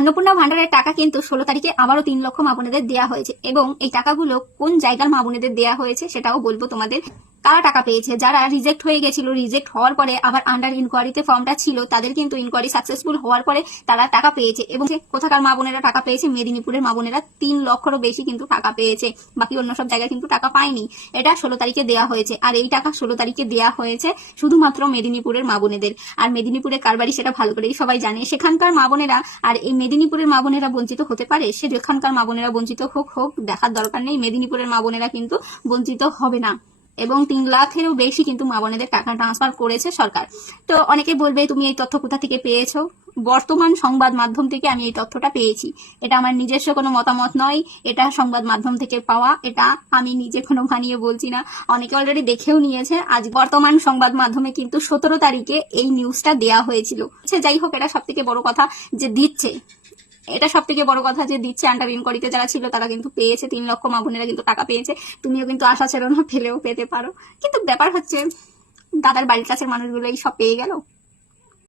অন্নপূর্ণা ভান্ডারের টাকা কিন্তু 16 তারিখে আবারও 3 লক্ষ মা বোনেদের দেওয়া হয়েছে এবং এই টাকাগুলো কোন জায়গার মা বোনেদের দেওয়া হয়েছে সেটাও বলবো তোমাদের। কারা টাকা পেয়েছে? যারা রিজেক্ট হয়ে গেছিল, রিজেক্ট হওয়ার পরে আবার আন্ডার ইনকোয়ারিতে ফর্মটা ছিল, তাদের কিন্তু ইনকোয়ারি সাকসেসফুল হওয়ার পরে তারা টাকা পেয়েছে। এবং কোথাকার মা বোনেরা টাকা পেয়েছে? মেদিনীপুরের মা বোনেরা 3 লক্ষেরও বেশি কিন্তু টাকা পেয়েছে। বাকি অন্য সব জায়গায় কিন্তু টাকা পায়নি। এটা 16 তারিখে দেওয়া হয়েছে। আর এই টাকা 16 তারিখে দেওয়া হয়েছে শুধুমাত্র মেদিনীপুরের মা বোনেদের। আর মেদিনীপুরে কারবারি সেটা ভালো করেই সবাই জানে। সেখানকার মা বোনেরা আর এই মেদিনীপুরের মা বোনেরা বঞ্চিত হতে পারে? সে যেখানকার মা বোনেরা বঞ্চিত হোক দেখার দরকার নেই। মেদিনীপুরের মা বোনেরা কিন্তু বঞ্চিত হবে না। এবং 3 লাখেরও বেশি কিন্তু মা বোনেদের টাকা ট্রান্সফার করেছে সরকার। তো অনেকে বলবে তুমি এই তথ্য কোথা থেকে পেয়েছো? বর্তমান সংবাদ মাধ্যম থেকে আমি এই তথ্যটা পেয়েছি। এটা আমার নিজস্ব কোনো মতামত নয়, এটা সংবাদ মাধ্যম থেকে পাওয়া। এটা আমি নিজে কোনো বানিয়ে বলছি না, অনেকে অলরেডি দেখেও নিয়েছে। আজ বর্তমান সংবাদ মাধ্যমে কিন্তু 17 তারিখে এই নিউজটা দেওয়া হয়েছিল। যাই হোক, এটা সব থেকে বড় কথা যে দিচ্ছে, এটা সব থেকে বড় কথা যে দিচ্ছে। আন্ডার ইনকোয়ারিতে যারা ছিল তারা কিন্তু পেয়েছে, 3 লক্ষ মা বোনেরা কিন্তু টাকা পেয়েছে। তুমিও কিন্তু আশা ছিল না, পেলেও পেতে পারো। কিন্তু ব্যাপার হচ্ছে দাদার বাড়ির কাছের মানুষগুলো এই সব পেয়ে গেল।